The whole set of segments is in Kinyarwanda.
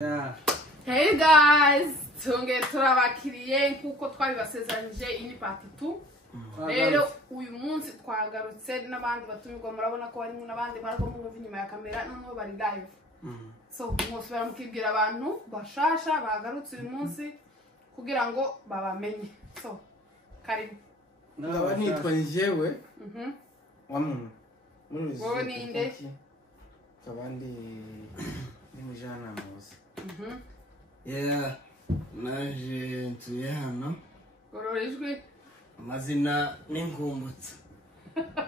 Yeah. Hey guys, tunge turabakiriye kuko twabibasezeranyije ini part 2. Rero uyu munsi twagarutse n'abandi batumirwa murabona ko bari n'abandi barako mu nyuma ya kamera noneho bari live. So mwosubira mukibwira abantu bashasha bagarutse uyu munsi kugira ngo babamenye. So karibu. Ndaba nitwa njyewe. Wamuntu. Wowe ni nde? Kabandi ni mujana muzi. Yeah, naje ntuye hano. Ororijwe Amazina n'inkumbutsa.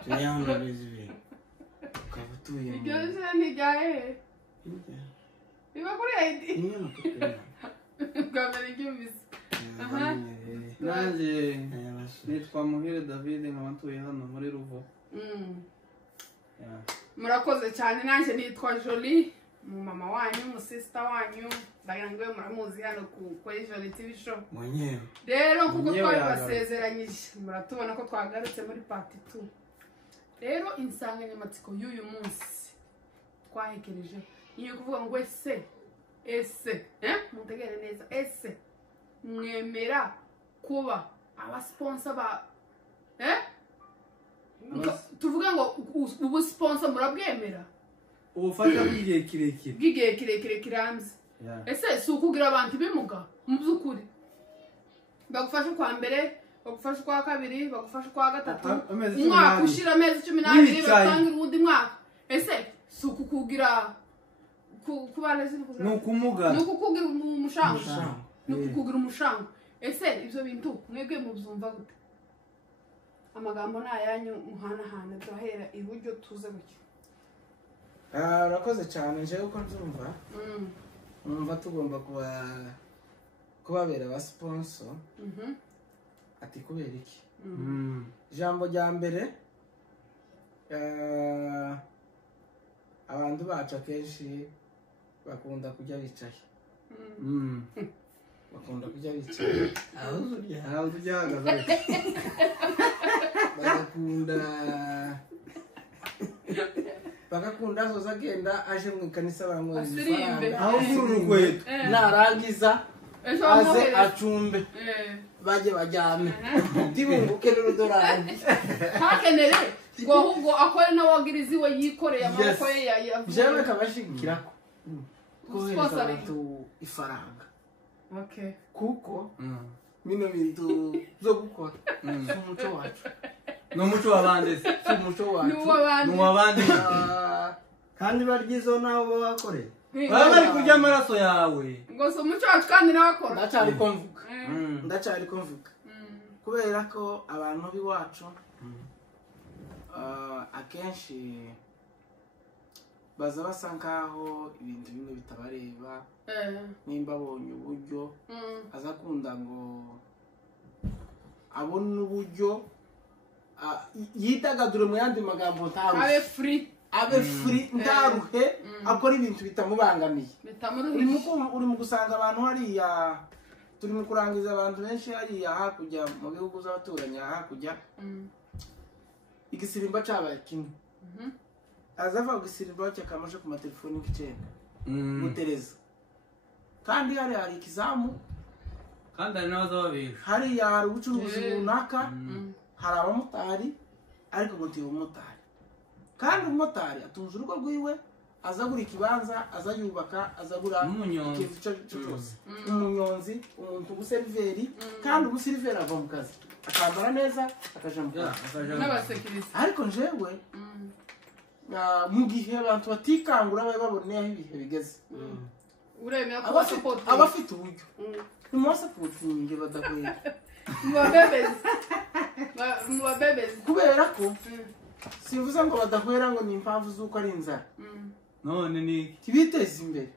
Tuye hano bizwe. Kabutuye. Igeze ni gahe. Iba kuri ID. Kamera igimbise. Naje nitwa Muhire David ntuye hano muri Ruvo. Murakoze cyane nanje nitwa Jolie. Mama wanyu, mu sister wanyu, ndagangwe muramuzi hano ku Jolie TV show. Mwenyewe. Rero kuko twabasezeranyije muratubona ko twagarutse muri part 2. Rero insanganyamatsiko y'uyu munsi twahekereje niyo kuvuga ngo ese mutegere neza ese mwemera kuba aba sponsor ba tuvuga ngo ubu sponsor murabwemera ubufasha bw'igihe kirekire kiramze. Ese si ukugira abantu bimuga mu by'ukuri bagufasha kwa mbere bagufasha kwa kabiri bagufasha kwa gatatu umwaka ushira amezi 12 batangira ubundi mwaka. Ese si ukukugira kubaneze n'ukumuga n'ukukugira umushango n'ukukugira umushango. Ese ibyo bintu mwebwe mubyumva gute? Amagambo nayanyu muhanahana turahera iburyo tuze gutyo. Urakoze cyane nje uko nzumva. Numva tugomba kubabera aba sponsor. Ati kubera iki? Jambo rya mbere abantu bacu akenshi bakunda kujya bicaye. Bakunda kujya bicaye. Aho ujyahagaze. Bagakunda zoza agenda aje mu kanisa bamwoza aho urugweto narangiza aze acumbe baje bajyame dibunguke n'udorari hakenere ngo ahubwo akore na wagirizi we yikoreye amaboko ye yavuye jewe kabashigikirako kohereza tu ifaranga. Okay, kuko bino bintu zo gukora umuco wacu N'umuco wabande se. Umuco wacu N'uwabande. Kandi baryizo nawo bakore. Baba bari kujya amaraso yawe. ngo so umuco wacu kandi nawakora ndacari kumvuga kubera ko abantu biwacu akenshi baza basa nkaho ibintu bimwe bitabareba. Nimba abonye uburyo azakunda ngo abone uburyo yitagadure mu yandi magambo abe free ndaruhe akora ibintu bitamubangamiye. Uri mu gusanga abantu hariya turi mu kurangiza abantu benshi hariya hakujya mu bihugu z'abaturanyi hakujya igisirimba cabaye kimwe azava igisirimba cyakamaje ku matelefoni y'icenda gutereza kandi hari ikizamu kandi ari nazo babiri hariya hari ubucuruzi runaka hari abamotari ariko gutiye umumotari kandi umumotari atunze urugo rwiwe azagura ikibanza azayubaka azagura ikintu cyose umunyonzi umuntu ubuseriveri kandi ubuseriveri ava mu kazi akambara neza akaja mu kazi n'abasekirisi. ariko njewe mu gihe abantu batikangura babe baboneye aho ibihe bigeze uremera ko support abafite uburyo mu supporting badahwera mu babebezi kubera ko sivuze ngo badahwera ngo ni impamvu z'uko ari inzara none ni kibiteza imbere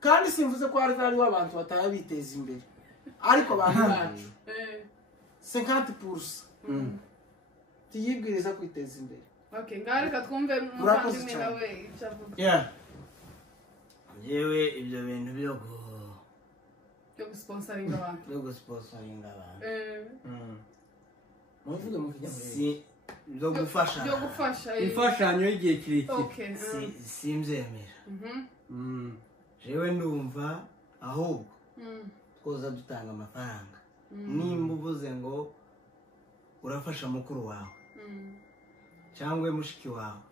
kandi simvuze ko hari abantu bataya biteza imbere ariko abantu bacu 50% tiyibwiriza kwiteza imbere. Okay, ngareka twumve muvandimwe nawe icyavuga. Yewe ibyo bintu byo gusponsoringa abantu. Muvuge mu kinyamurenge. Byo gufasha. Byo gufasha. Imfashanyo y'igihe kirekire. Okay. Simbyemera. jewe ndumva ahubwo twoza dutanga amafaranga nimba uvuze ngo urafasha mukuru wawe cyangwa mushiki wawe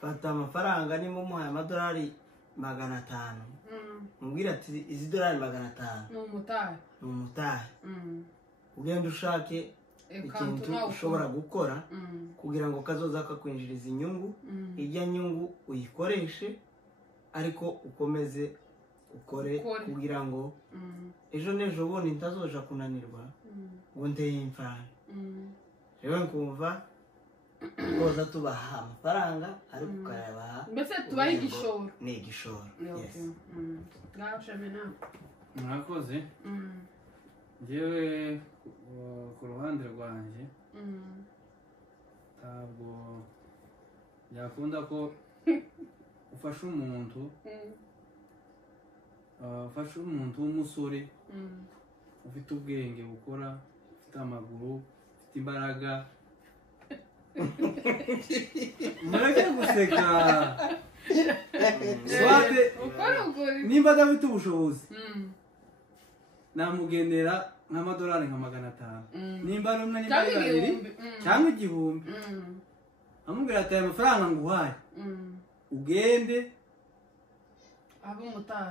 fata amafaranga nimba umuhaye amadolari 500 mubwira ati izi dolari 500 ni umutahe ugenda ushake ikintu ushobora gukora kugira ngo kazoza kakwinjiriza inyungu ijya nyungu uyikoreshe ariko ukomeze ukore kugira ngo ejo nejo ubone ntazoja kunanirwa ngo ndeye imfana rero nkumva koza tubaha amafaranga ariko ukayabaha mbese tubaha igishoro ni igishoro murakoze njyewe ku ruhande rwanjye ntabwo yakunda ko ufasha umuntu w'umusore ufite ubwenge bukora ufite amaguru ufite imbaraga mureke guseka nimba adafite ubushobozi namugenera nk'amadolari nka 500 nimba ari umwe nimba ari babiri cyangwa 1000 amubwira ati aya mafaranga nguhaye ugende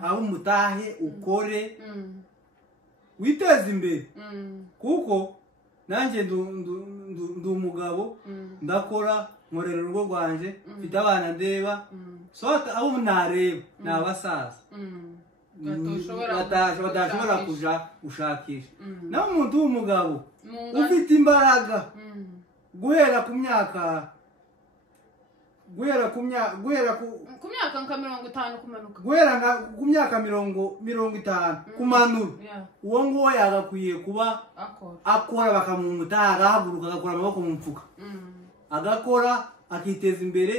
aho umutahe ukore witeze imbere kuko nanjye ndi umugabo ndakora nkorera urugo rwanje mfite abana ndeba sota abo nareba ni abasaza badashobora kuja gushakisha naho umuntu w'umugabo ufite imbaraga guhera ku myaka nka 50 kumanuka guhera ku myaka 50 kumanura uwo nguwo yagakwiye kuba akora bakamumutaha agahaguruka agakora amaboko mu mfuka agakora akiteza imbere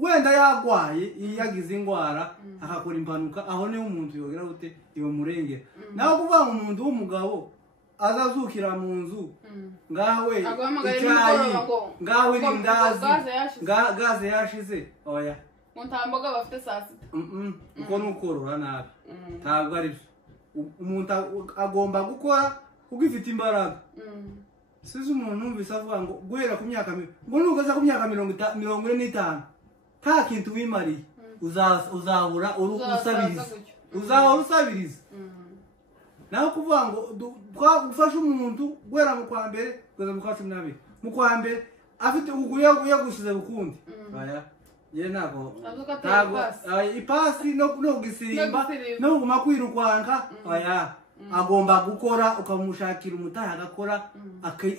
wenda yagwaye yagize indwara akakora impanuka aho niho umuntu yogera gute iyo murengera naho kuvuga ngo umuntu w'umugabo azazukira mu nzu ngawe icyayi ngawe irindazi gaze yashize oya ntamboga bafite saa sita uko nukorora nabi ntabwo ari byo umuntu agomba gukora kuko ifite imbaraga size umuntu numvise avuga ngo guhera ku myaka ngo nugaza ku myaka 45 nta kintu wimariye uzabura usabiriza naho kuvuga ngo twagufasha umuntu guhera mu kwa mbere kugeza mu kwa 12 mu kwa mbere afite uguye gusize bukundi aya ye ntabwo ipasi no gusimba no kuguma kwirukwanka aya agomba gukora ukamushakira umutaha agakora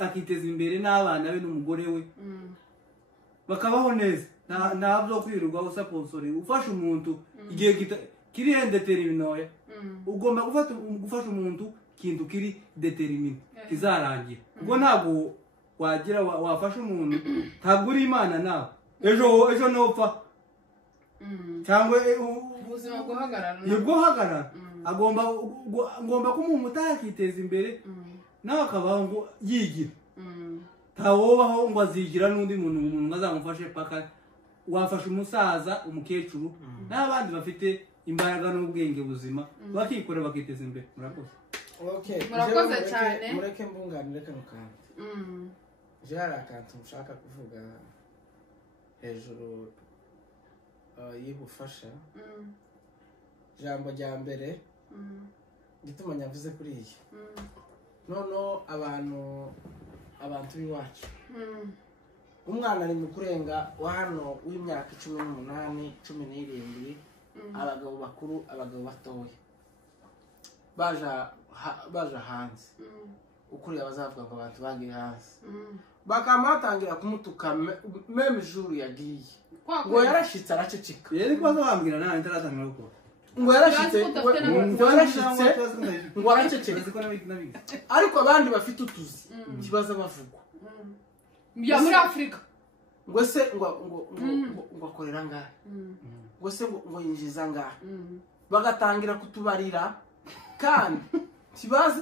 akiteza imbere n'abana be n'umugore we bakabaho neza ntabwo kwirugwa usaponsori ufasha umuntu igihe kiri indeterminoya ugomba gufasha umuntu kintu kiri determine kizarangira ubwo ntabwo wagira wafasha umuntu ntabwo uri imana nawe ejo nopfa cyangwa ubuzima bwohagarara agomba kumuha umutaha akiteza imbere nawe akabaho ngo yigira ntawobaho ngo azigira n'undi muntu azamufashe paka wafasha umusaza umukecuru n'abandi bafite imbaraga n'ubwenge buzima bakikorera bakiteza imbere murakoze murakoze cyane mureke mbunganire kano kantu hari akantu nshaka kuvuga hejuru y'ubufasha ijambo rya mbere gituma nyavuze kuri iyi noneho abantu b'iwacu umwana ari mu kurenga wa hano w'imyaka 18 17 abagabo bakuru abagabo batoya baja hanze ukuriye abazavuga ngo abantu bagiye hanze bakamutangira kumutuka meme jour yagiye ngo yarashitse araceceka yari kwazo bambwira nawe intaratangira uko ngo yarashitse ngo araceceka ariko abandi bafite utuzi kibaza bavugwa ya muri Afrika ngo se ngo akorera ngahe ngo se ngo yinjiza ngahe bagatangira kutubarira kandi kibazi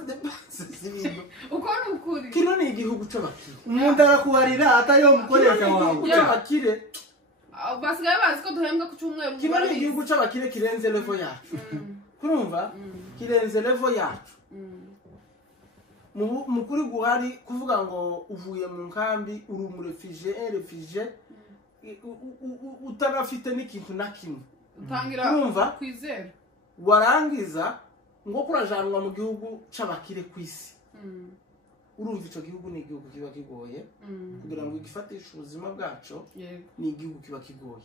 zibintu uko nukuri kino ni igihugu c'abakire umuntu arakubarira atayo mukoresha wawe y'abakire basigaye bazi ko duhembwa ku cyumweru kiba ni igihugu c'abakire kirenze level yacu kurumva kirenze level yacu mukuri guhari kuvuga ngo uvuye mu nkambi uri umurefugee utanafite n'ikintu na kimwe utangira kwizera warangiza ngo kurajanwa mu gihugu c'abakire kwisi urumva ico gihugu ni igihugu kiba kigoye kugira ngo gifatishe ubuzima bwacu ni igihugu kiba kigoye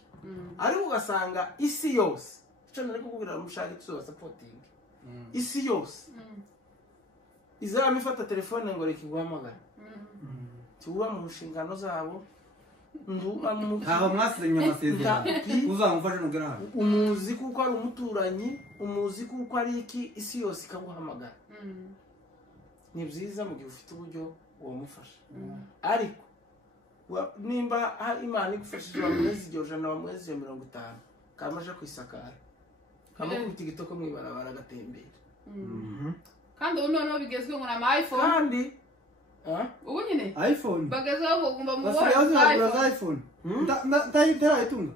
ariko ugasanga isi yose ico nari kukubwira mushaka ituzo supporting isi yose izaba ifata telefone ngo reka iguhamagara tuba mu nshingano zabo aho mwasinya amasezerano uzamufashe nugera hano umuzi kuko ari umuturanyi umuzi kuko ari iki isi yose ikaguhamagara ni byiza mu gihe ufite uburyo wamufasha ariko nimba Imana igufashije bamwezi 100 bamwezi 50 kamaje kwisakara kama kubita igitoko mwibarabara gatembera kandi ubu noneho bigezwe ngo na iPhone kandi ubu nyine iPhone bagezweho ngo ngomba mu iPhone ndayitunga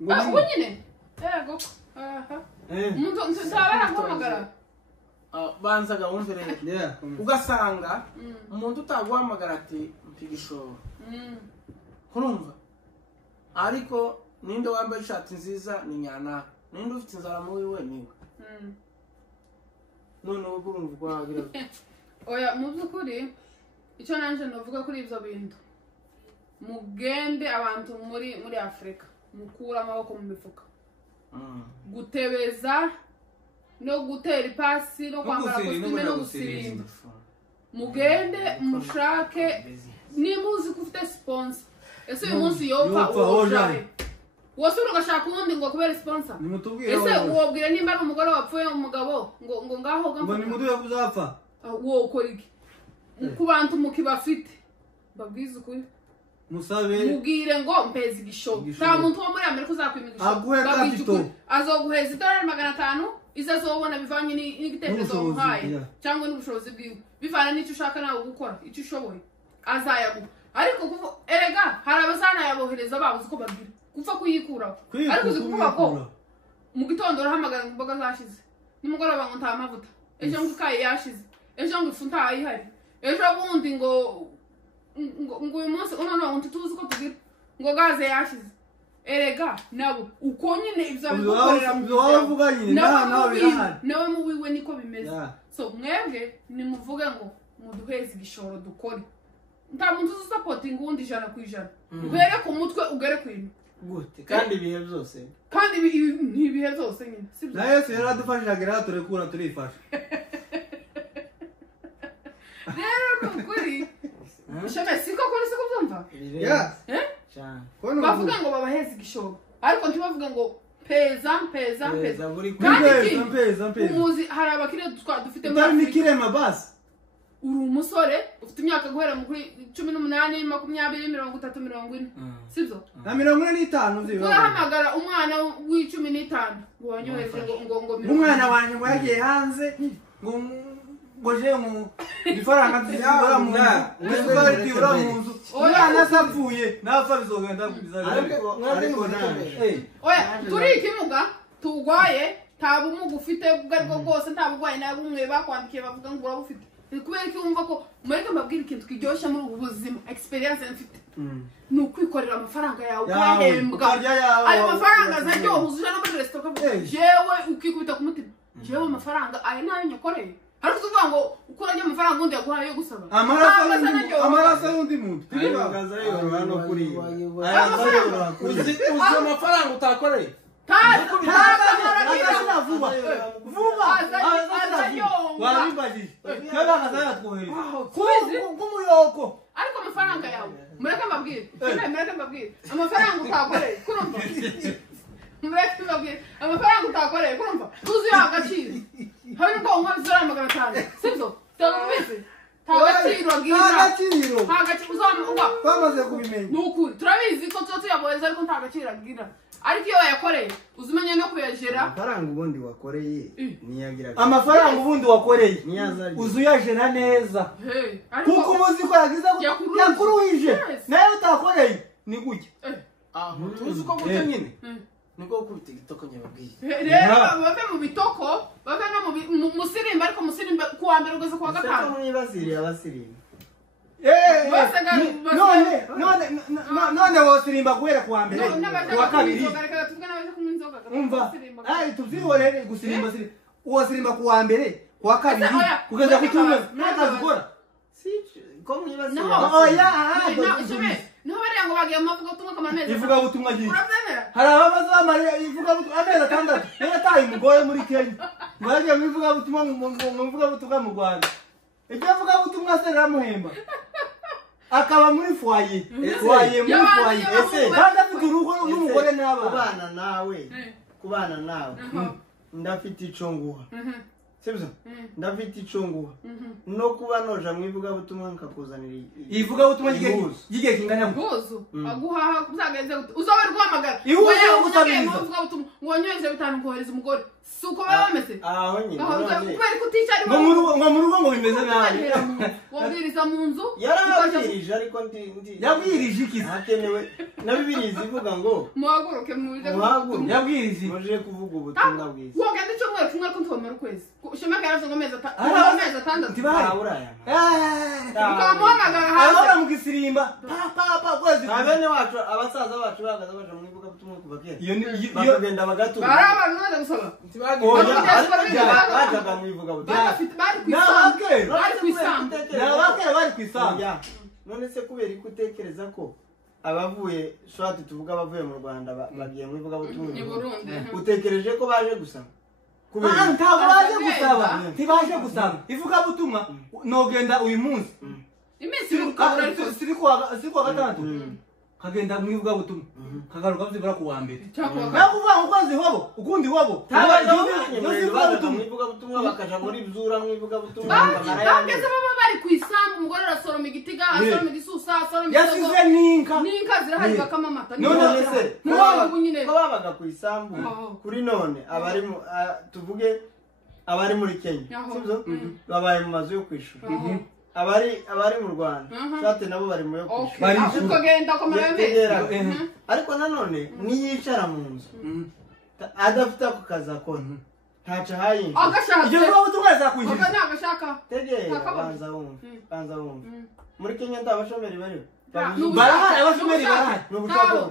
ubu nyine yego umuntu ntabara guhamagara banzaga wumve rero ugasanga umuntu utaguhamagara ati mpigishoro kurumva ariko ninde wambaye ishati nziza ni nyana ninde ufite inzara mu wiwe niwe none ubu urumva kwagira oya mu byukuri icyo nanje novuga kuri ibyo bintu mugende abantu muri Afrika mukura amaboko mu mifuka gutebeza no gutera ipasi no kwambara costume no gusirimba mugende mushake nimuzi ko ufite sponsor ese uyu munsi yopfa uwojahe wasura ugashaka uwundi ngo kubera sponsor ese uwobwira nimba ari umugore wapfuye umugabo ngo ngaho ngo nimuduye kuzapfa uwo ukora iki ku bantu mukibafite babwiza ukuri musabe mubwire ngo mpezi igishoro nta muntu wo muri Amerika uzakwima igishoro azoguheza $500 izazobona bivanye n'igitekerezo wamuhaye cyangwa n'ubushobozi bwiwe bivana n'icyo ushaka nawe gukora icyo ushoboye azayaguha ariko erega hari abazanayabohereza babuze uko babwira gupfa kuyikuraho ariko uzi kuvuga ko mu gitondo urahamagara ngo imboga zashize nimugoroba ngo nta mavuta ejo ngo ikayi yashize ejo ngo ifu ntayihari ejo bundi ngo uyu munsi none ngo tuzi ko tugira ngo gaze yashize erega nabo uko nyine ibyo bikorera mu wavuga nyine nawe mu wiwe niko bimeze so mwebwe nimuvuge ngo muduheze igishoro dukore nta muntu uzi supporting undi 100%. Uhere ku mutwe ugere ku ino gute kandi ibihe byose kandi ibihe byose nyine sibyo na Yesu yaradufashije rero turekura turifasha rero nukuri shame siko kuri siko byumva cyane bavuga ngo babaheze igishoro ariko ntibavuga ngo peza kandi umuzi hari abakire dufite muri Nikirema basi uri umusore ufite imyaka guhera muri 18 20 30 40 sibyo na 45 nzi urahamagara umwana w'15 ngo wanyoheje ngo umwana wanjye ngo yagiye hanze ngo je mu ifaranga tuzigura mu nzu bari ura mu nzu umwana sapfuye nafa bizogenda kubiza ariko oya turi ikimuga tugwaye tabumuga ufite bwo bwose ntabugwaye nabumwe bakwandikiye bavuga ngo urabufite kubera ko wumva ko mureke mbabwira ikintu kiryoshye muri ubu buzima experience mfite ni ukwikorera amafaranga yawe ukahembwa ayo mafaranga azajya uzuje no muri restaurant jewe ukikubita ku mutima jewe amafaranga ayo nayo nyakoreye ariko uvuga ngo ukuranye amafaranga undi yaguhaye yo gusaba amaraso y'undi muntu ngaza yoroha no kuri uzi amafaranga utakoreye ariko amafaranga yawe mureke mbabwire amafaranga utakoreye kurumva mureke mbabwire amafaranga utakoreye kurumva tuzi yaha agaciro habe nuko unkozi zora $500 sibyo tabubizi nta gaciro uzamugwa twamaze kubimenya nukuri turabizi ko tuyabohereza ariko nta gaciro agira ariko iyo wayakoreye uzimenye no kuyajera amafaranga ubundi wakoreye niyagira amafaranga ubundi wakoreye uzuyajera neza kuko umuzi ko yagize yakuruhije nayo utakoreye ni gutya aho tuzi ko gutya nyine niko gukubita igitoko nyababwiye rero bave mu bitoko bave no mu musirimba ariko musirimba kuwa mbere ugeze kuwa gatanu mwibasiriye abasirimba none wosirimba guhera kuwa mbere kuwa kabiri umva tuvyihorere gusirimba wosirimba kuwa mbere kuwa kabiri kugeza ku cyumweru n'akazi ukora ko mwibasiriye niho bariya ngo bagiye amavuga ubutumwa kamara amezi ivugabutumwa ryinshi hari ababaza bamara ivugabutumwa amezi atandatu niyo yataye umugore muri Kenya ngo yagiye mu ivugabutumwa mu ivugabutumwa mu Rwanda iryo vugabutumwa se riramuhemba akaba muri foyer muri foyer kandi afite urugo n'umugore n'abana kubana nawe ndafite ico nguha sibyo ndafite ico nguha no kuba noja mu ivugabutumwa nkakuzanira ivugabutumwa gigiye kingana buzu aguhaha uzagenze uzobe rwamagara wonyoheje bitanu kohereza umugore suko bameze aho nyine kubera kuticari ngo mu rugo ngo bimeze nabi wabwiriza mu nzu yarabwirije ariko yabwirije iki hakenewe na Bibiliya ivuga ngo muhaguruke muje yabwirije muje kuvuga ubutumwa bwiza wogenda cyumweru kimwe ariko ntwomera ukwezi shema karaje ngo amezi atandatu tibaraya ukamuhamagara ahora mu gisirimba papa kwezi abene wacu abasaza bacu bagaza baje mu ivuga butumwa kuva kera iyo bagenda bagatura bari abantu baje gusaba bajaga mu ivuga butumwa bari ku isambu none se kubera ko utekereza ko abavuye shwati tuvuga abavuye mu Rwanda bagiye mu ivuga butumwa utekereje ko baje gusaba ntabwo baje gusaba ntibaje gusaba ivugabutumwa nogenda uyu munsi iminsi siri kuwa gatandatu kagenda mu ivugabutumwa kagaruka byibura kuwa mbere nakuvuga ngo ukwezi hobo ukundi hobo ivugabutumwa bakaja muri byura mu ivugabutumwa bageze baba bari ku isambu umugore arasoroma igitiga asoroma igisusa asoroma yasize n'inka zirahari bakama amata none se ko babaga ku isambu kuri none abari tuvuge abari muri Kenya sibyo babaye mu mazu yo kwishura abari mu Rwanda shate nabo bari mu yo kwishura ukagenda komera ariko nanone niyicara mu nzu adafite ako kazi akora ntaca hayindi ibyo vugabutumwa yazakwinjiriza nagashaka tegera banza wumva muri Kenya ndabashomeri bariho barahari abashomeri barahari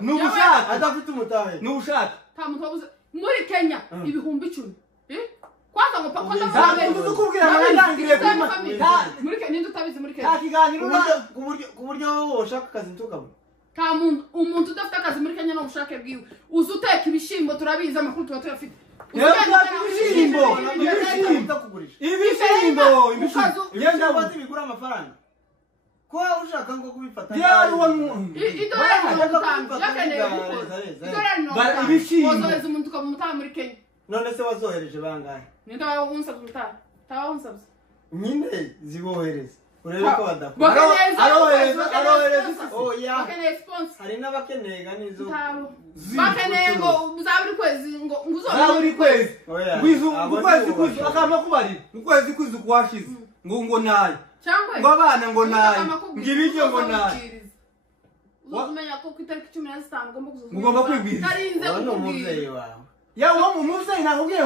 n'ubushaka adafite umutahe n'ubushaka nta muntu wabuze muri Kenya ibihumbi 10 kwanza ngo pako ndakubwira amarangire muri Kenya ndutabize muri Kenya takiganiro ku buryo wowe ushaka akazi ntukabona ka umuntu udafite akazi muri Kenya no ubushake bwiwe uzi uteka ibishimbo turabiza amakuru tuba tuyafite ibishimbo yenda bati bigura amafaranga ko ushaka ngo kubifata wazohereza umuntu ukamumutaha muri Kenya none se wazohereje bangahe ninde wabunsabye umutaha tawabunsabye nyine zibohereza urebe ko badakora bakeneye sponsor hari n'abakeneye ganizo bakeneye ngo uzaburi kwezi ngo uzaburi kwezi ukwezi kuzi akama kubarira ukwezi kuzi kwashize ngo nayo ngo abana ngo nayo ngibije ngo nayo uzumenya ko ku itariki 15 ugomba kwibwiriza tarinze umubyeyi wawe yawo umuvyeyi nakubwiye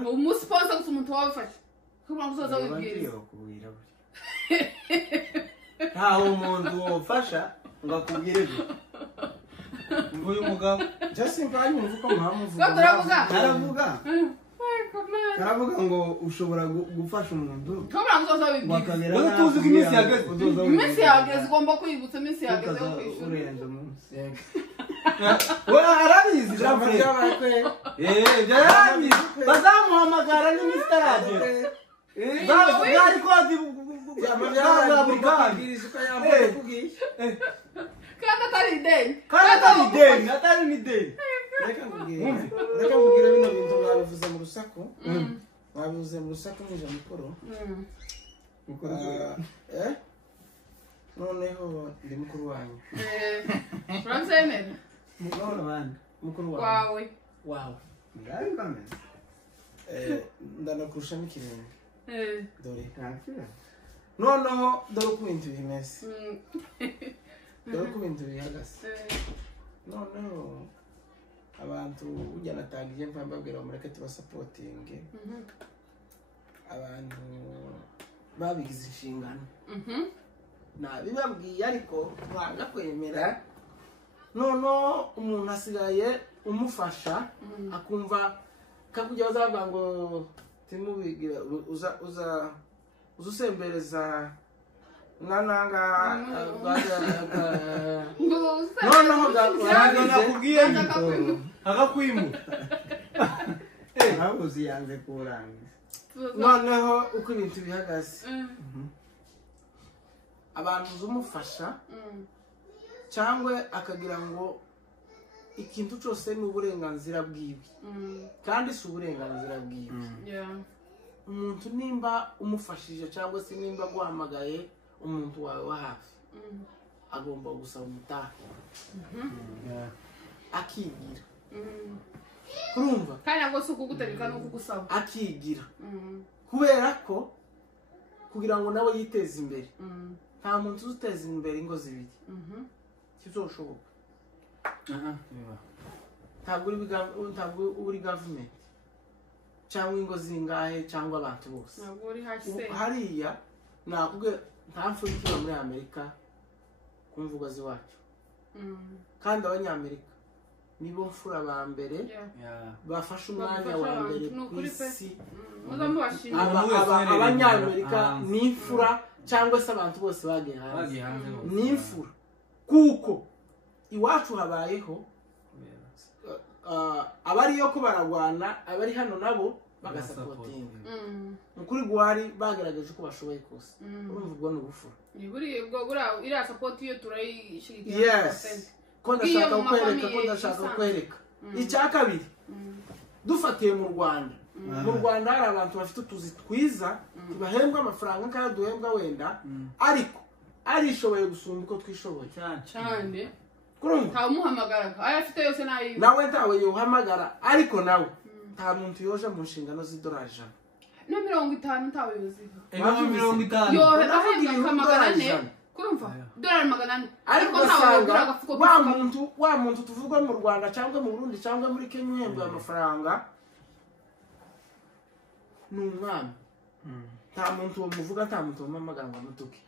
ngo umusponsor gusa umuntu wabafashe kuba nguzoza wibwiriza ntaho umuntu wofasha ngo akubwire uyu mugabo Justin Kanyumva uko muhamuvuga karavuga ngo ushobora gufasha umuntu kuba nguzoza wibwiriza wowe tuzi ko iminsi yageze ugomba kwibutsa iminsi yageze yo kwishura we arabizi byabaye byarabizi bazamuhamagara n'iminsi itaragera bari kozi kandi atari ideni atari n'ideni reka nkubwire bino bintu mwabivuze mu rusaku mwabivuze mu rusaku n'ije mukuru noneho ndi mukuru wanyu uramsemera mukuru wawe ndanakurusha n'ikirenge dore noneho dore uko ibintu bimeze dore ko ibintu bihagaze noneho abantu ujya natangiye mva mbabwira mureke tubasapotinge abantu babigize inshingano nabibabwiye ariko mwanga kwemera noneho umuntu asigaye umufasha akumva kakujya bazavuga ngo timubigira uza usembereza nananga noneho nakubwiye agakwimu ntabwo uziyanze kurangiza noneho uko ibintu bihagaze abantu zumufasha cyangwa akagira ngo ikintu cyose ni uburenganzira bwiwe kandi si uburenganzira bwiwe umuntu nimba umufashije cyangwa se nimba guhamagaye umuntu wawe wa hafi agomba gusaba umutahe akigira kurumva kandi ntabwo si ukugutegeka no kugusaba akigira kubera ko kugira ngo nawe yiteze imbere nta muntu uziteza imbere ingo zibiri kizoshoboka ntabwo uri gavumenti cyangwa ingo zingahe cyangwa abantu bose hariya nakubwe nta mfura ikiba muri amerika ku mvugo z'iwacu kandi abanyamerika nibo mfura ba mbere bafashe umwanya wa mbere ku isi abanyamerika ni imfura cyangwa se abantu bose bagiye hanze ni imfura kuko iwacu habayeho abariyo ko baragwana abari hano nabo bagasapotinga ukuri gwari bagaragaje ko bashoboye kose urumva ubwo ni ubufura iriya sapoti iyo turayishyigikira yes ko ndashaka kwereka icya kabiri dufatiye mu Rwanda hari abantu bafite utuzi twiza bahembwa amafaranga kandi duhembwa wenda ariko arishoboye gusumba uko twishoboye cyane nta umuhamagara ayo afite yose nayo nawe ntawe yuhamagara ariko nawe nta muntu yoje mu nshingano z'idolari 100 na 50 ntawe yoziva 50 yohera ahembwa akamagana ne kurumva dolari 400 ariko ntawe wa muntu tuvuga mu Rwanda cyangwa mu Burundi cyangwa muri Kenya uhembwa amafaranga ni umwami nta muntu muvuga nta muntu wamamagara ngo amutuke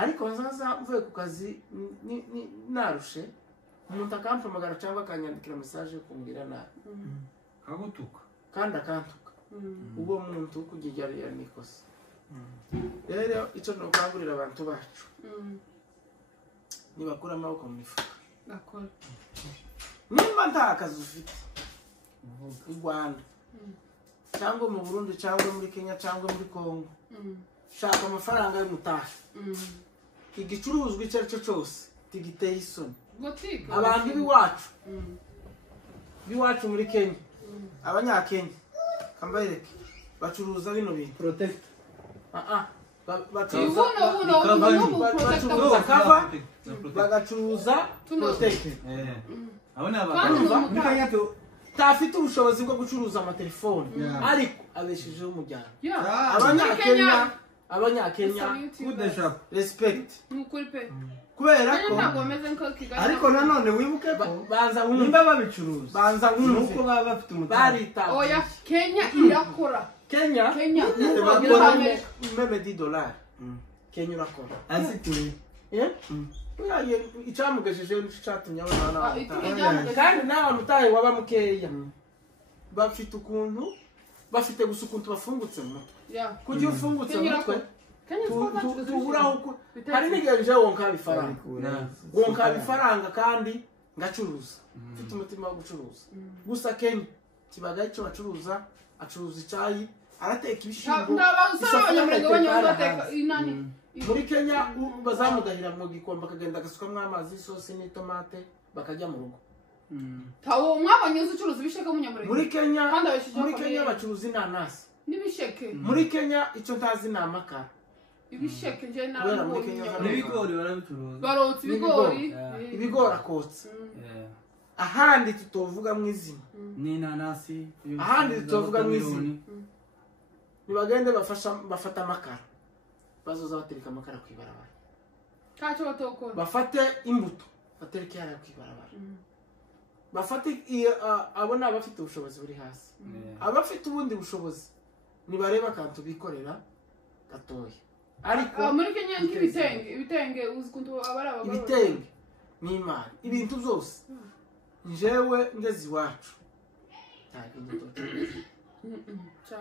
ariko nzaza mvuye ku kazi narushe umuntu akampamagara cyangwa akanyandikira message yo kumbwira nabi kagutuka kandi akantuka uwo muntu kugigerera nikosa rero icyo nokangurira abantu bacu nibakura amaboko mu mifuka nimba nta kazi ufite mu Rwanda cyangwa mu Burundi cyangwa muri Kenya cyangwa muri Congo shaka amafaranga y'umutahe igicuruzwa icyo aricyo cyose tigiteye isoni abantu b'iwacu muri Kenya abanyakenya kambayereke bacuruza bino bintu protect bagacuruza protect tafite ubushobozi bwo gucuruza amatelefoni ariko abeshejeho umuryango abanyakenya respect kubera ko ariko nanone wibuke ko banza nimba babicuruza nuko baba bafite umutima oya Kenya irakora Kenya bakora meme $10 Kenya urakora azituri icyamugejeje n'icyatumye abana kandi nawe mutahe waba mukeya bafite ukuntu bafite gusa ukuntu bafungutse mu mutwe kugira ufungutse mu mutwe tuburaho hari n'igihe nje wonka bifaranga kandi ngacuruza mfite umutima wo gucuruza gusa Kenya kibaga icyo bacuruza acuruza icyayi arateka ibishimbo muri Kenya bazamudahira mu gikombe akagenda agasukamo amazi isosi n'itomate bakajya mu rugo tawo mwabonye ucuruza ibisheke munyamurenge muri Kenya bacuruza inanasi n'ibisheke muri Kenya icyo ntazi ni amakara ibisheke nje n'ibigori barabicuruza barotse ibigori akotse ahandi tutovuga mu izina n'inanasi ahandi tutovuga mu izina nibagende bafata amakara bazoza batereka amakara kwibarabara Kacho batokora. bafate imbuto batereke yara kwibarabara bafate abona abafite ubushobozi buri hasi abafite ubundi bushobozi nibareba kantu bikorera gatoya ariko muri Kenya ibitenge uzikuntu abara abagore ibitenge n'imana ibintu byose njewe ngezi wacu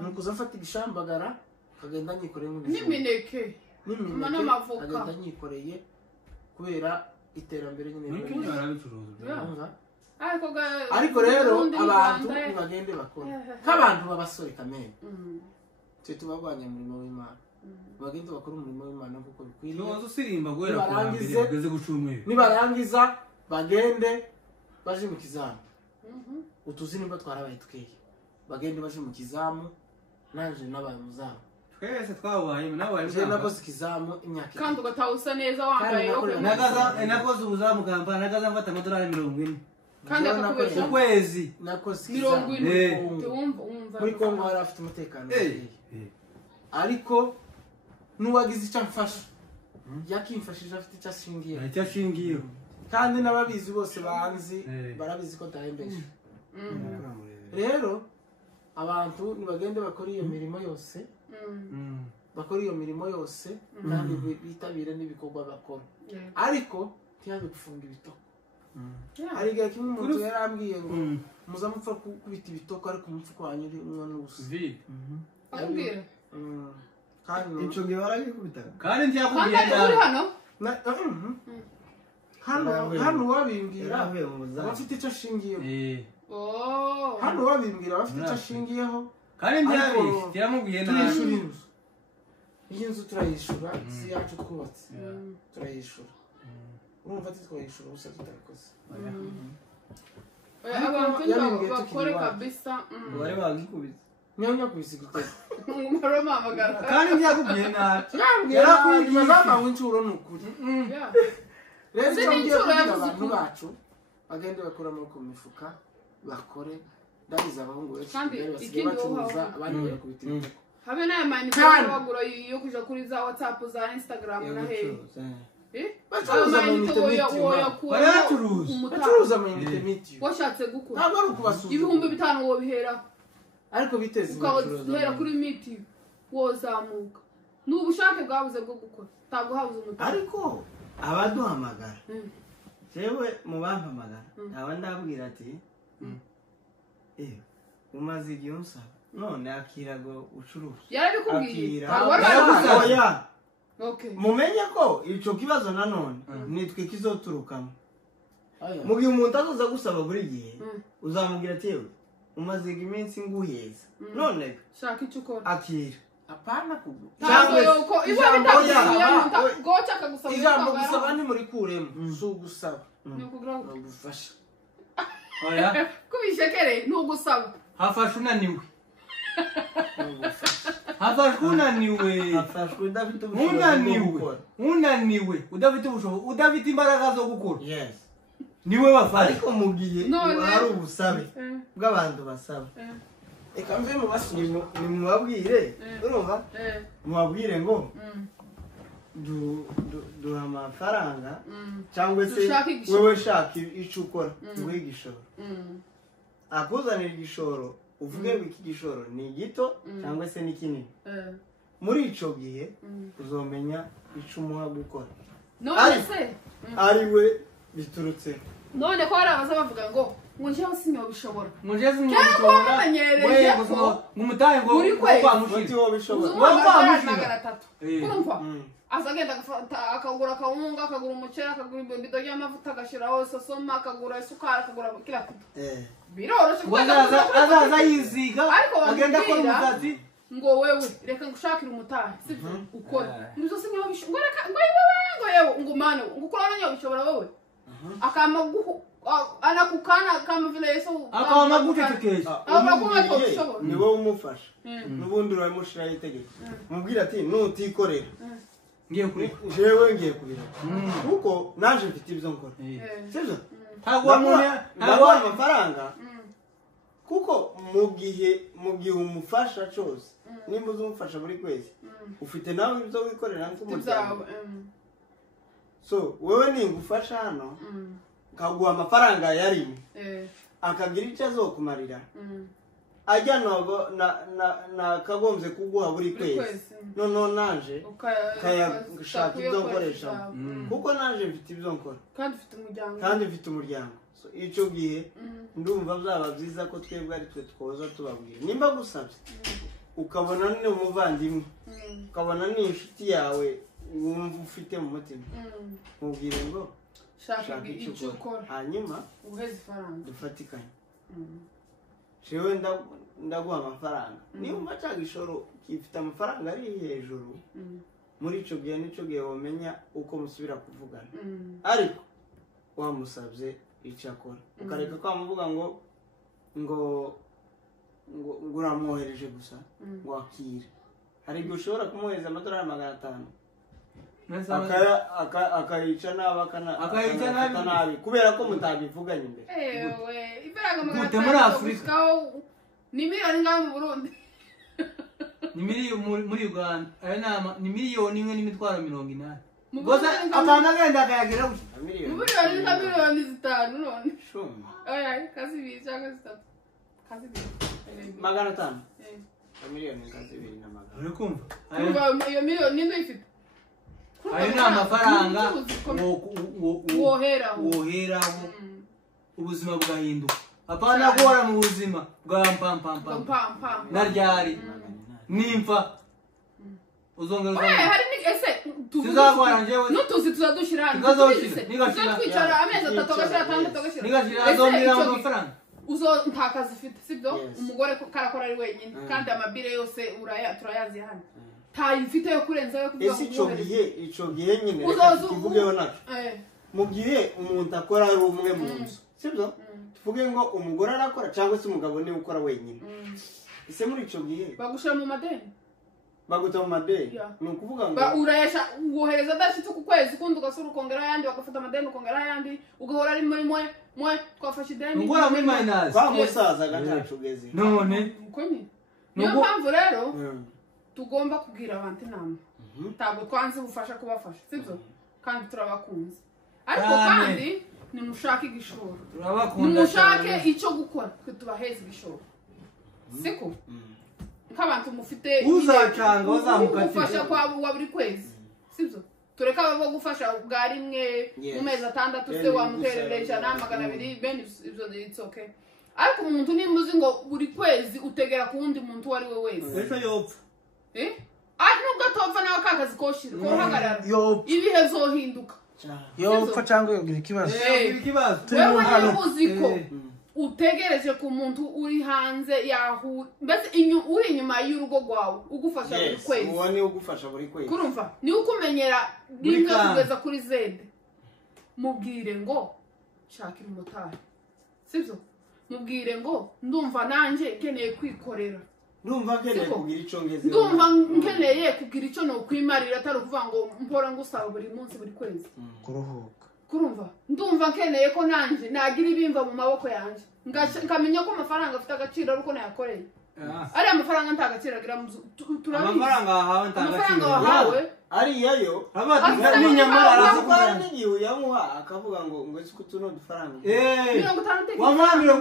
nuko uzafata igishambagara kagenda nyikoreye n'imineke n'amavoka kagenda nyikoreye kubera iterambere nyine muri Kenya barabicuruza ariko rero abantu ntibagende bakora nk'abantu b'abasore kamere twe tubabanye umurimo w'Imana bagende bakora umurimo w'Imana kuko bikwiriye no usirimba guhera ku mbere ugeze gucumwe nibarangiza bagende baje mu kizamu utuzi nimba twarabaye tweye bagende baje mu kizamu nanje nabaye muzamu twese twabaye nabaye je nakoze ikizamu imyaka kandi ugatawusa neza wambaye nakoze ubuzamu kampani nagaza mfata amadolari 40 kandi akakubesha ukwezi nakoze 40 muri Kongo hari afite umutekano ariko nuwagize icyo mfasha yakimfashije afite icyo ashingiye kandi n'ababizi bose banzi barabizi ko ndahembesha rero abantu nibagende bakora iyo mirimo yose kandi bitabire n'ibikorwa bakora ariko ntiyabe gufunga ibitoko hari igihe kimwe umuntu yarambwiye ngo muzamupfa kubita ibitoko ariko umupfuko wanyu uri umwe n'ubusa akubwira kandi ico gihe baragikubita kandi ntiyakubwiye hano wabimbwira abafite icyo ashingiyeho hano wabimbwira abafite icyo ashingiyeho kandi ntiyamubwiye turayishura inzu iyi nzu turayishura si yacu twubatse turayishura urumva ati twayishura ubusa tutabikoze abantu bakore kabisa bari bagikubise nyanya kubisiga umuroma amagara kandi ntiyakubwiye nabi yarakubwiye mama w'incuro n'ukuri rero icyo ngiye kubwira abantu bacu bagende bakura amaboko mu mifuka bakore ndabiza abahungu benshi basigaye bacuruza abandi barakubita ibitoko habe n'aya mayinite bagura yo kuja kuri za WhatsApp za Instagram na hehe bacuruza amayinite bacuruza amayinite mitiyu washatse gukora ntabwo ari ukubasuzuma 5,000 wo biheraho ariko biteze ukahera kuri mitiyu wozamuka n'ubushake bwabuze bwo gukora ntabwo habuze umutima ariko abaduhamagara jewe mu bampamagara aba ndabwira ati umaze igihe unsaba none akirago ucuruza yarabikubwiye mumenye ko ico kibazo nanone nitwe kizoturukamo mu gihe umuntu azoza gusaba buri gihe uzamubwira ati yewe umaze iminsi nguheza none shaka icyo ukora akira apana kugu ijambo gusaba ni muri kuremo si ugusaba ugufasha kubishekere ni ugusaba hafashe unaniwe hafashwe unaniwe hafashwe udafite ubushobozi unaniwe udafite ubushobozi udafite imbaraga zo gukora niwe bafashe ariko mu gihe hari ubusabe bw'abantu basaba reka mve mubabwire urumva mubabwire ngo duha amafaranga cyangwa se wewe shaka icyo ukora nguhe igishoro akuzanira igishoro uvuge ngo iki gishoro ni gito cyangwa se ni kinini muri ico gihe uzomenya icyo umuha gukora ari we biturutse none ko hari abaza bavuga ngo njewe sinobishobora njewe sinobishobora wewe ngumutaye ngo muti wo bishobora urumva azagenda akagura akawunga akagura umuceri akagura ibido y'amavuta agashiraho sosoma akagura isukari akagura kila kitu biroroshe azaza yiziga agenda akora umusatsi ngo wewe reka ngushakira umutahe sivyo ukora nizo sinobishobora ngo yewe ngo mane ngukora nanyobishobora wewe akama anakukana kama vile Yesu akama gutetekesha ni wowe umufasha nubundi uramushira yitegeka mubwira ati nutikorera ngiye kuri jewe ngiye kubira kuko naje mfite ibyo nkora sivyo ntabwo amafaranga kuko mu gihe umufasha cyose nimba uzumufasha buri kwezi ufite nawe ibyo wikorera nk'umuryango so wewe ningufasha hano kaguha amafaranga yari akagira icyo azokumarira ajya nogo na kagombye kuguha buri kwezi no naje kayashaka ibyo nkoresha kuko naje mfite ibyo nkora kandi mfite umuryango so icyo gihe ndumva byaba byiza ko twebwe ari twe twoza tubabwira nimba gusabye ukabona ni umuvandimwe ukabona ni inshuti yawe wumva ufite mu mutima mubwire ngo shaka icyo ukora hanyuma dufatikanye jewe ndaguha amafaranga niba cyangwa ishoro gifite amafaranga ari hejuru muri icyo gihe nicyo gihe wamenya uko musubira kuvugana ariko wamusabye icyo akora ukareka ko wamuvuga ngo uramwohereje gusa ngo akire hari igihe ushobora kumuhereza $500 akayica nabi kubera ko mutabivuganye imbere gute muri Afurika ni miliyoni ngaho mu Burundi ni muri Uganda ayo ni miliyoni imwe n'imitwaro 80 gusa akana agenda akayagira gusa miliyoni na miliyoni 5 none oya kazi cyangwa 3 kazi 500 miliyoni kazi 2 na magana uri kumva iyo miliyoni ninde ifite ayo ni amafaranga woheraho ubuzima bwahinduka apana guhora mu buzima bwa mpampampa naryari nimfa uzongera hari ni ese tuzagwara njewe nutuzi tuzadushira twicara amezi 3 agashira 6 agashira nigashira azomira amafaranga uzo ntakazi ufite sibyo umugore karakora ari wenyine kandi amabire yose turayazi hano tayifite yo kurenza yo kuvuga ico gihe nyine tuvugeho naco mu gihe umuntu akora ari umwe mu nzu sibyo tuvuge ngo umugore arakora cyangwa se umugabo niwe ukora wenyine ese muri ico gihe bagushira mu madeni baguta mu madeni ni ukuvuga ngo urayasha wohereza dashitse ku kwezi kundi ugasura ukongera yandi bagafata amadeni ukongera yandi ugahora ari mwe twafashe ideni ngora muri minus ba musaza gatacugeze none uko ni niyo mpamvu rero tugomba kugira abantu inama ntabwo twanze ubufasha kubafasha sibyo kandi turabakunze ariko kandi nimushake igishoro nimushake icyo gukora twe tubaheze igishoro siko nk'abantu mufite uzacanga uzamukatira ufasha kwa buri kwezi sibyo tureka babo gufasha bwa rimwe mu mezi 6 se wamuterereje $200 bene ibyo it's okay ariko umuntu nimuzi ngo buri kwezi utegera ku wundi muntu wari we wese ejo yopfa nubwo atopfa nawe kakazi koshira kohagarara ibihe zohinduka yopfa cyangwa yogira ikibazo wewe niba uzi ko utegereje ku muntu uri hanze yahu mbese uri inyuma y'urugo rwawe ugufasha buri kwezi uwo ni ugufasha buri kwezi kurumva ni ukumenyera rimwe kugeza kuri zede mubwire ngo shakira umutari sibyo mubwire ngo ndumva nanjye nkeneye kwikorera ndumva nkeneye kugira icyo ngeze ndumva nkeneye kugira icyo no kwimarira atari ukuvuga ngo mpora ngusaba buri munsi buri kwezi kuruhuka kurumva ndumva nkeneye ko nanjye nagira ibimva mu maboko yanjye nkamenya ko amafaranga afite agaciro ariko nayakoreye ari amafaranga ntagaciro agira amafaranga wahawe ariyayo n'inyamara arazikora n'igihe yamuha akavuga ngo ese tuno dufaranga 50 wamwambira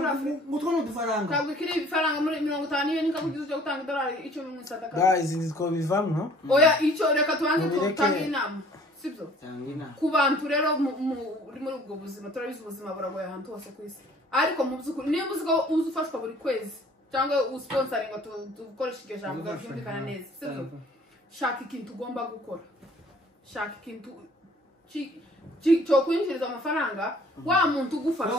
gutwa n'udufaranga kabwe kiri ibifaranga muri 50 iyo nikakugize cyo gutanga $10 mu sadaka guys ndi ko bivamwe oya icyo reka tubanze tutanga inama sibyo ku bantu rero muri ubwo buzima turabizi ubuzima buragoye ahantu hose ku isi ariko mu byukuri niba uzi ko uzufashwa buri kwezi cyangwa usponsoring ngo tukoreshe iryo jambo byumvikana neza sibyo shaka ikintu ugomba gukora shaka ikintu cyo kwinjiriza amafaranga wa muntu ugufasha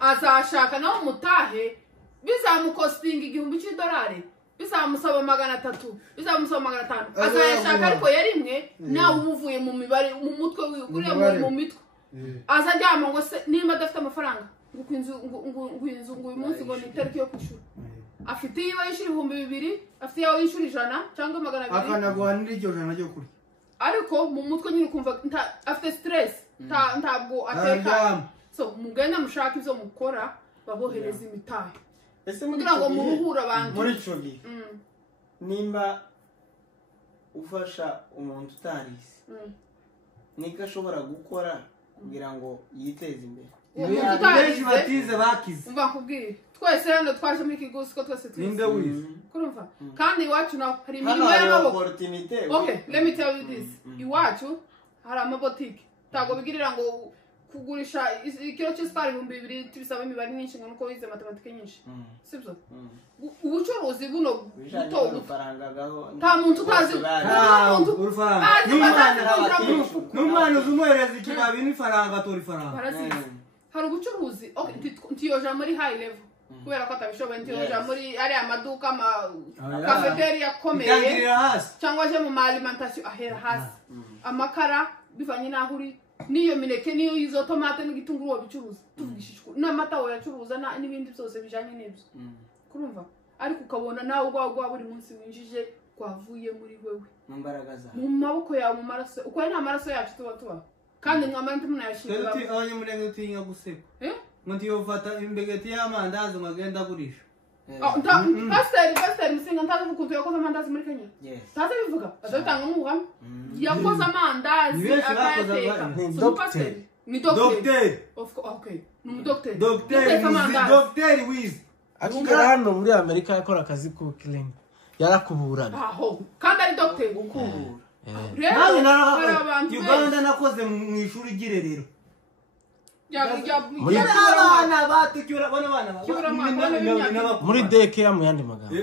azashaka nawe umutahe bizamukostinga $1000 bizamusaba $300 bizamusaba $500 azayashaka ariko yarimwe nawe umuvuye mu mibare mu mutwe kuriya mu mitwe azaryama ngo se nimba adafite amafaranga ngo uyu munsi ngo ni itariki yo kwishura afite iyo yishyura $2000 afite iyo yishyura $100 cyangwa $200 akanaguha n'iryo jana ryo kurya ariko mu mutwe nyine ukumva afite stress ntabwo ateka so mugenda mushaka ibyo mukora babohereza imitahe kugira ngo muruhure abantu muri ico gihe nimba ufasha umuntu utarize niko ashobora gukora kugira ngo yiteze imbere benshi batize bakize umva nkubwire twese hano twaje muri kigo siko twese ninde wize kurumva kandi iwacu naho hari hano imirimo hari y'amaboko opportunity okay let me tell you this iwacu hari amabotike ntabwo bigirira ngo kugurisha ikiro cy'isukari 2000 tubisaba imibare nyinshi ngo nuko wize matematike nyinshi sibyo ubucuruzi buno buto nta muntu utazi n'umwana uzumuhereza ikibabi n'ifaranga atora ifaranga hari ubucuruzi ntiyoja muri high level kubera ko atabishoboye ntiyoja muri ariya maduka cafeteria akomeye cyangwa je mu ma alimentation ahera hasi amakara bivanye n'aho uri niyo mineke niyo izo tomate n'igitunguru wabicuruza tuvugishijwe n'amata wayacuruza n'ibindi byose bijanye n'ibyo kurumva ariko ukabona nawe ugwa buri munsi winjije kwavuye muri wewe mu mbaraga zawe mu maboko yawe mu maraso uko ari amaraso yacu tuba kandi mwamara ntimunayashira abanyamurenge utinya guseka ngo ndiyofata imbegeti y'amandazi magenda agurisha pasiteri musinga ntazi ukuntu yakoze amandazi muri Kenya ntazi bivuga azabitanga nk'ubuhamya yakoze amandazi akayateka ni docteur okay ni umudocteur docteur wize akigera hano muri Amerika yakora akazi ko clean yarakuburaga aho kandi ari docteur gukubura nawe narababantu Uganda nakoze mu ishuri ry'irerero abana batucyura bana muri deke ya mu yandi magambo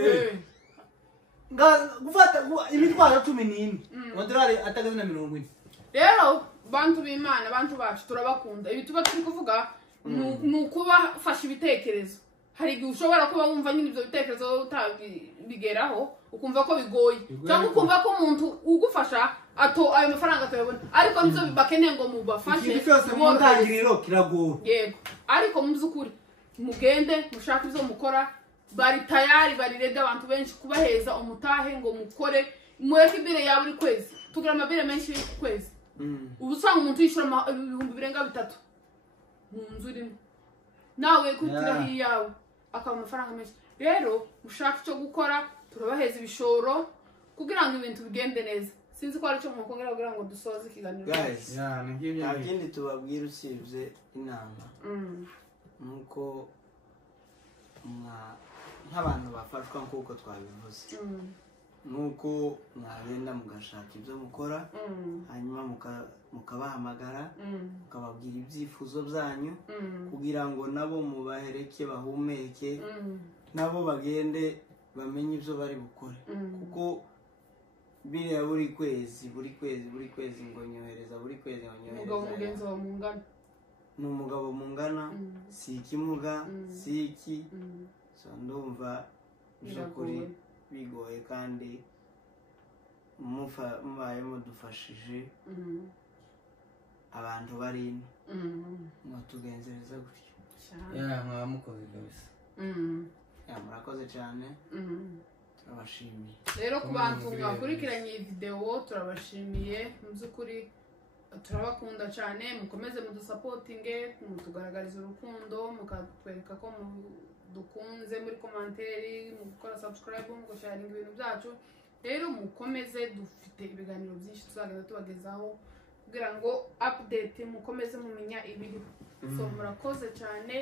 gufata imitwaro 11 amadolari atagaze na 40 rero bantu b'Imana bantu bacu turabakunda ibi tuba turi kuvuga nukubafasha ibitekerezo hari igihe ushobora kuba wumva nyine ibyo bitekerezo utabigeraho ukumva ko bigoye cyangwa ukumva ko umuntu ugufasha ayo mafaranga atayabona ariko nizo bakeneye ngo mubafashe mu ntangiriro kiragora yego ariko mu by'ukuri mugende mushaka ibyo mukora bari tayari bari rede abantu benshi kubaheza umutahe ngo mukore mureke ibire ya buri kwezi tugira amabire menshi ku kwezi ubu usanga umuntu yishura ibihumbi birenga 3 mu nzu irimo nawe kutira hiyawe akaba amafaranga menshi rero mushaka icyo gukora turabaheza ibishoro kugira ngo ibintu bigende neza sinzi ko ari cyo mwakongera kugira ngo dusoze ikiganiro guys nagindi tubabwira usibye inama nuko nk'abantu bafashwa nk'uko twabivuze nuko mwagenda mugashaka ibyo mukora hanyuma mukabahamagara mukababwira ibyifuzo byanyu kugira ngo nabo mubahereke bahumeke nabo bagende bamenye ibyo bari bukore kuko biriya buri kwezi ngo nyohereza buri kwezi ngo nyohereza umugabo mugenzi wawe mungana ni umugabo mungana si ikimuga si iki ndumva by'ukuri bigoye kandi mubaye mudufashije abantu bari mwatugenzereza gutyo mwamukoze kabisa murakoze cyane turabashimiye rero ku bantu mwakurikiranye iyi video turabashimiye mu by'ukuri turabakunda cyane mukomeze mudusapotinge mutugaragariza urukundo mukatwereka ko dukunze muri komanteri mu gukora subscribe mu gusharinga ibintu byacu rero mukomeze dufite ibiganiro byinshi tuzagenda tubagezaho kugira ngo update mukomeze mumenya ibiri so murakoze cyane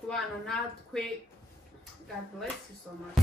kubana natwe God bless you so much